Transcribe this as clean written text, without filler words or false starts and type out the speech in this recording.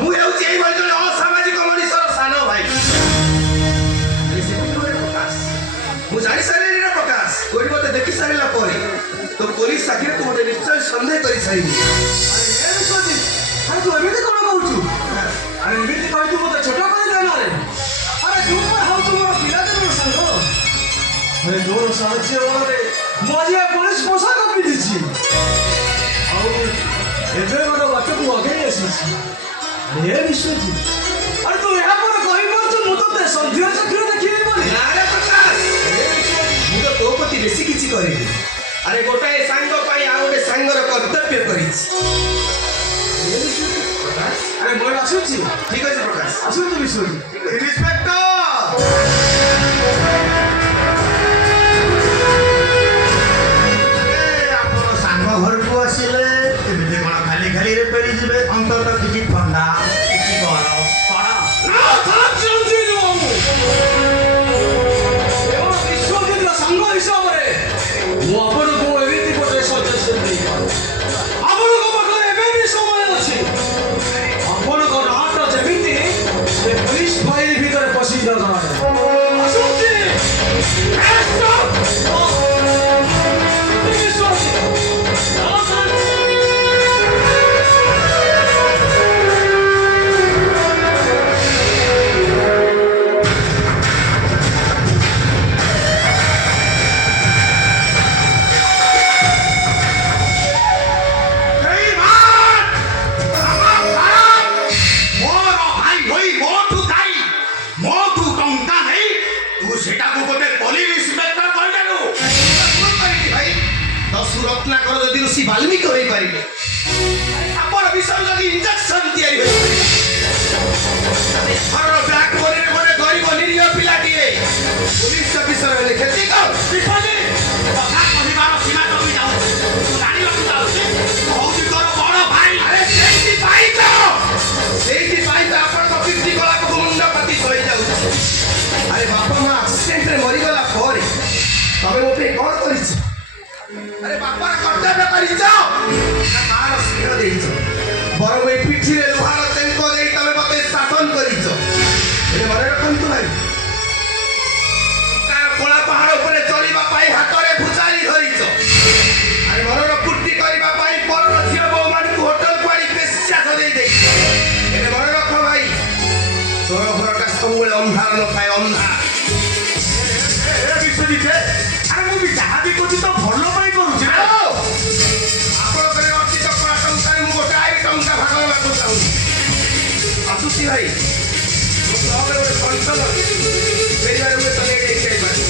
ମୁଁ ହେଉଛି ଏଇଭଳି ଜଣେ ଅସାମାଜିକ ମଣିଷର ସାନ ଭାଇ। ପ୍ରକାଶ ମୁଁ ଜାଣିସାରିଲିଣି ନା ପ୍ରକାଶ କୋଉଠି ମତେ ଦେଖି ସାରିଲା ପରେ ତୋ ପୋଲିସ ସାକ୍ଷୀରେ ତୁ ମତେ ନିଶ୍ଚୟ ସନ୍ଦେହ କରିସାରିବୁ। ତୁ ଏମିତି କଣ କହୁଛୁ? ଆରେ ଏମିତି କହିଛୁ ମତେ ଛୋଟ କରିଦେଲାରେ। ଆରେ ତୁ ହଉଛୁ ମୋର ପିଲାଦିନର ସାଙ୍ଗ। ଆରେ ତୋର ସାହାଯ୍ୟ ବଳରେ ମୁଁ ଆଜି ପୋଲିସ ପୋଷାକ ପିନ୍ଧିଛି ଆଉ ଏବେ ଗୋଟେ ବାଟକୁ ଆଗେଇ ଆସିଛି। ଏ ବିଶ୍ୱଜିତ ଆରେ ତୁ ଏହା ପରେ କହିପାରୁଛୁ ମୁଁ ତୋତେ ସନ୍ଦେହ ଚକ୍ଷୁରେ ଦେଖିବି ବୋଲି? ନାରେ ପ୍ରକାଶ ମୁଁ ତ ତୋ ପ୍ରତି ବେଶୀ କିଛି କରିନି। ଆରେ ଗୋଟାଏ ସାଙ୍ଗ ପାଇଁ ଆଉ ଗୋଟେ ସାଙ୍ଗର କର୍ତ୍ତବ୍ୟ କରିଛି। ଆରେ ମୋର ଆସୁଛି। ଠିକ ଅଛି ପ୍ରକାଶ ଆସନ୍ତୁ ବିଶ୍ୱଜିତ। ଇନ୍ସପେକ୍ଟର ଆପଣ ସାଙ୍ଗ ଘରକୁ ଆସିଲେ ଏମିତି କଣ ଖାଲି ଖାଲିରେ ଫେରିଯିବେ? ଅନ୍ତତଃ କିଛି ଥଣ୍ଡା କିଛି ଗରମ କଣ? ବିଶ୍ୱଜିତର ସାଙ୍ଗ ହିସାବରେ ମୁଁ ଆପଣଙ୍କୁ ଏମିତି ଗୋଟେ ସଜେସନ ଦେଇପାରୁ। ଆପଣଙ୍କ ପାଖରେ ଏବେ ବି ସମୟ ଅଛି। ଆପଣଙ୍କ ନାଁଟା ଯେମିତି ସେ ପୋଲିସ ଫାଇଲ ଭିତରେ ପଶି ଯାଉଥାଏ। ଆସୁଛି ରତ୍ନାକର ଯଦି ଋଷି ବାଲ୍ମୀକି ହୋଇପାରିଲେ ଆପଣ ବିଷୟରେ ଯଦି ଇଞ୍ଜେକ୍ସନ ତିଆରି ହୋଇପାରିଲେ ଘରର ବ୍ଲାକ୍ ବୋର୍ଡରେ ଗୋଟେ ଗରିବ ନିରୀହ ପିଲାଟିଏ ପୋଲିସ ଅଫିସର ହେଲେ କ୍ଷତି କଣ? କଥା କହିବାର ସୀମା କମି ଯାଉଛି। ତୁ ଜାଣିବାକୁ ଯାଉଛି ହଉଛି ତୋର ବଡ ଭାଇ। ଆରେ ସେଇଥିପାଇଁ ତ ଆପଣଙ୍କ ପିତୃ କଳାପକୁ ମୁଣ୍ଡ ପାତି ହୋଇଯାଉଛି। ଆରେ ବାପା ମା ଆକ୍ସିଡେଣ୍ଟରେ ମରିଗଲା ପରେ ତମେ ମୋ ପାଇଁ କଣ କରିଛ? ଆରେ ବାପାର କର୍ତ୍ତବ୍ୟ କରିଛ ନା ମାର ସ୍ନେହ ଦେଇଛ? ବରଂ ଏଇ ପିଠିରେ ଲୁହାର ତେଙ୍କ ଦେଇ ତମେ ମତେ ଶାସନ କରିଛ। ମନେ ରଖନ୍ତୁ ଭାଇ ତାର କଳା ପାହାଡ ଉପରେ ଚଳିବା ପାଇଁ ହାତରେ ଭୁଜାଲି ଧରିଛ। ଆରେ ମନର ପୂର୍ତ୍ତି କରିବା ପାଇଁ ପରର ଝିଅ ବୋଉମାନଙ୍କୁ ହୋଟେଲକୁ ଆଣି ବେଶ୍ୟା ସଜେଇ ଦେଇଛ। ଏବେ ମନେ ରଖ ଭାଇ ତୋର ଘରଟା ସବୁବେଳେ ଅନ୍ଧାର ନଥାଏ ଅନ୍ଧାର। ବିଶ୍ୱଜିତ ଆରେ ମୁଁ ବି ଯାହା ବି କରୁଛି ତ ଭଲ ପାଇଁ କରୁଛି। ଆପଣଙ୍କର ଅର୍ଜିତ କଳା ଟଙ୍କାରେ ମୁଁ ଗୋଟେ ଟଙ୍କା ଭାଗ ହେବାକୁ ଚାହୁଁଛି। ଆସୁଛି ଭାଇ ମୋ ସହରରେ ଗୋଟେ ଫଙ୍କସନ୍ ଅଛି ଫେରିବାରେ ମୁଁ ତ ନେଇ ଯାଇପାରିବି।